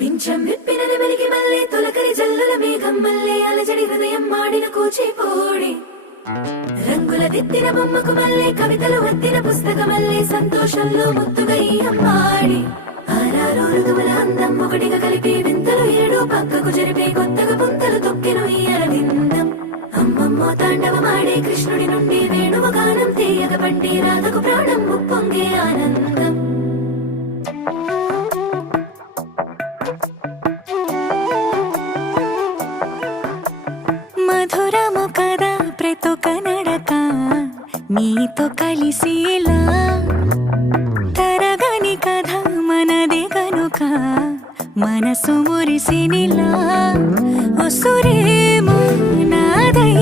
పింఛం విప్పిన నెమలికి మల్లె తొలకరి జల్లుల మేఘం మల్లె అలజడి హృదయం మాడిన కూచిపూడి రంగుల దిద్దిన బొమ్మకు మల్లె కవితలు వద్దిన పుస్తకమల్లె సంతోషంలో ముద్దుగా ఈ అమ్మాడి ఆరారు ఋతువుల అందం ఒకటిగా కలిపి వింతలు ఏడు పక్కకు జరిపే కొత్తగా పుంతలు తొక్కెను ఈ అరవిందం అమ్మమ్మో తాండవమాడే కృష్ణుడి నుండి వేణువ గానం తీయగ పండి రాధకు ప్రాణం ఉప్పొంగే ఆనందం మధురము కదా ప్రతొక నడక నీతో కలిసేలా తరగని కథ మనదే గనుక మనసు మురిసినిలా ఉసురేమో నాదై